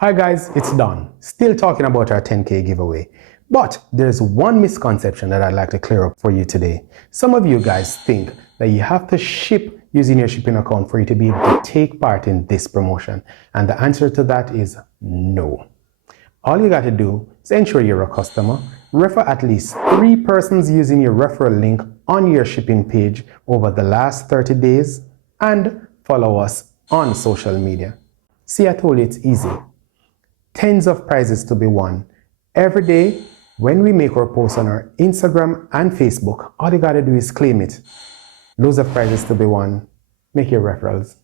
Hi guys, it's Don. Still talking about our 10K giveaway. But there's one misconception that I'd like to clear up for you today. Some of you guys think that you have to ship using your shipping account for you to be able to take part in this promotion. And the answer to that is no. All you got to do is ensure you're a customer, refer at least 3 persons using your referral link on your shipping page over the last 30 days, and follow us on social media. See, I told you it's easy. Tens of prizes to be won. Every day, when we make our posts on our Instagram and Facebook, all you gotta do is claim it. Loads of prizes to be won. Make your referrals.